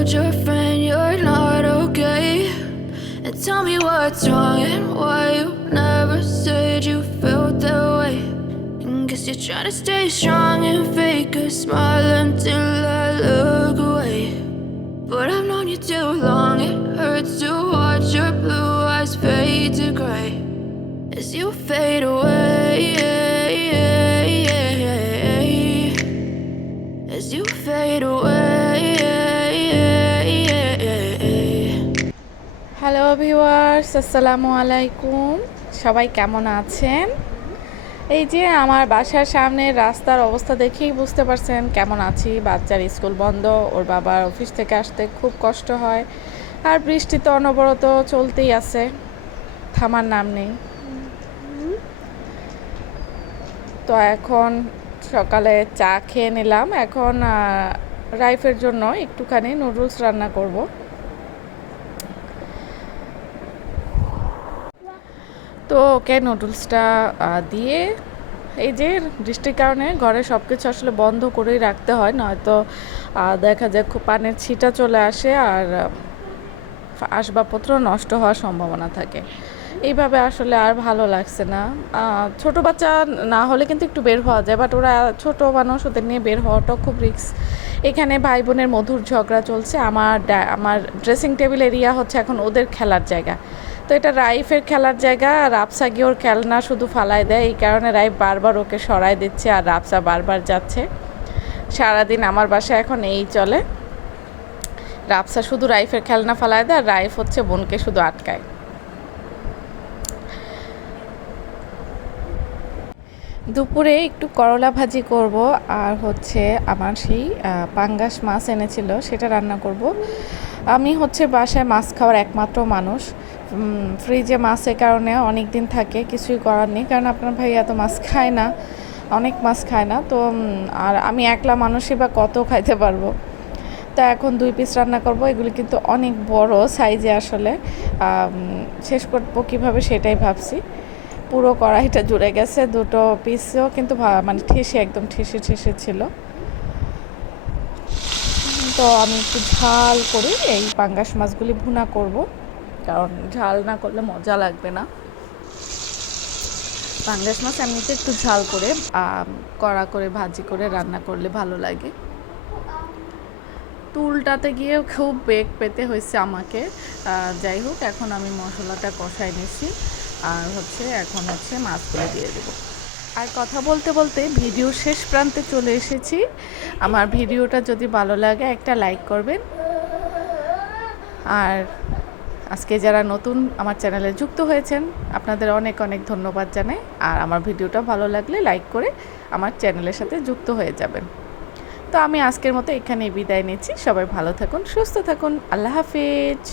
told your friend you're not okay, and tell me what's wrong and why you never said you felt that way. And guess you're trying to stay strong and fake a smile until I look away. But I've known you too long, it hurts to watch your blue eyes fade to gray as you fade away, as you fade away. Hello viewers, আসসালামু আলাইকুম। সবাই কেমন আছেন? এই যে আমার বাসার সামনের রাস্তার অবস্থা দেখেই বুঝতে পারছেন কেমন আছি। বাচ্চার স্কুল বন্ধ, ওর বাবার অফিস থেকে আসতে খুব কষ্ট হয়, আর বৃষ্টি তো অনবরত চলতেই আছে, থামার নাম নেই। তো এখন সকালে চা খেয়ে নিলাম, এখন রাইফের জন্য একটুখানি নুডলস রান্না করব। তো ওকে নুডলসটা দিয়ে, এই যে বৃষ্টির কারণে ঘরে সব কিছু আসলে বন্ধ করেই রাখতে হয়, নয়তো দেখা যায় খুব পানির ছিটা চলে আসে আর আসবাবপত্র নষ্ট হওয়ার সম্ভাবনা থাকে। এইভাবে আসলে আর ভালো লাগছে না। ছোট বাচ্চা না হলে কিন্তু একটু বের হওয়া যায়, বাট ওরা ছোট মানুষ, ওদের নিয়ে বের হওয়াটাও খুব রিস্ক। এখানে ভাই বোনের মধুর ঝগড়া চলছে। আমার ড্রেসিং টেবিল এরিয়া হচ্ছে এখন ওদের খেলার জায়গা। তো এটা রাইফের খেলার জায়গা, আর রাফসা গিয়ে ওর খেলনা শুধু ফালায় দেয়, এই কারণে রাইফ বারবার ওকে সরাই দিচ্ছে আর রাফসা বারবার যাচ্ছে। সারাদিন আমার বাসায় এখন এই চলে, রাফসা শুধু রাইফের খেলনা ফালায় দেয় আর রাইফ হচ্ছে বোনকে শুধু আটকায়। দুপুরে একটু করলা ভাজি করব, আর হচ্ছে আমার সেই পাঙ্গাস মাছ এনেছিল সেটা রান্না করব। আমি হচ্ছে বাসায় মাছ খাওয়ার একমাত্র মানুষ। ফ্রিজে মাছের কারণে অনেক দিন থাকে, কিছুই করার নেই, কারণ আপনার ভাই এত মাছ খায় না, অনেক মাছ খায় না তো। আর আমি একলা মানুষই বা কত খাইতে পারবো। তা এখন 2 পিস রান্না করব। এগুলি কিন্তু অনেক বড় সাইজে, আসলে শেষ করবো কীভাবে সেটাই ভাবছি। পুরো কড়াইটা জুড়ে গেছে, দুটো পিসও কিন্তু মানে একদম ঠেসে ছিল। তো আমি একটু ঝাল করে এই পাঙ্গাস মাছগুলি ভুনা করব, কারণ ঝাল না করলে মজা লাগবে না। পাঙ্গাস মাছ এমনিতে একটু ঝাল করে কড়া করে ভাজি করে রান্না করলে ভালো লাগে। তুলটাতে গিয়ে খুব বেগ পেতে হয়েছে আমাকে। যাই হোক, এখন আমি মশলাটা কষাই নিচ্ছি, আর এখন মাছগুলো দিয়ে দেবো। আর কথা বলতে বলতে ভিডিও শেষ প্রান্তে চলে এসেছি। আমার ভিডিওটা যদি ভালো লাগে একটা লাইক করবেন, আর আজকে যারা নতুন আমার চ্যানেলে যুক্ত হয়েছেন আপনাদের অনেক অনেক ধন্যবাদ জানাই। আর আমার ভিডিওটা ভালো লাগলে লাইক করে আমার চ্যানেলের সাথে যুক্ত হয়ে যাবেন। তো আমি আজকের মতো এখানেই বিদায় নিচ্ছি। সবাই ভালো থাকুন, সুস্থ থাকুন, আল্লাহ হাফেজ।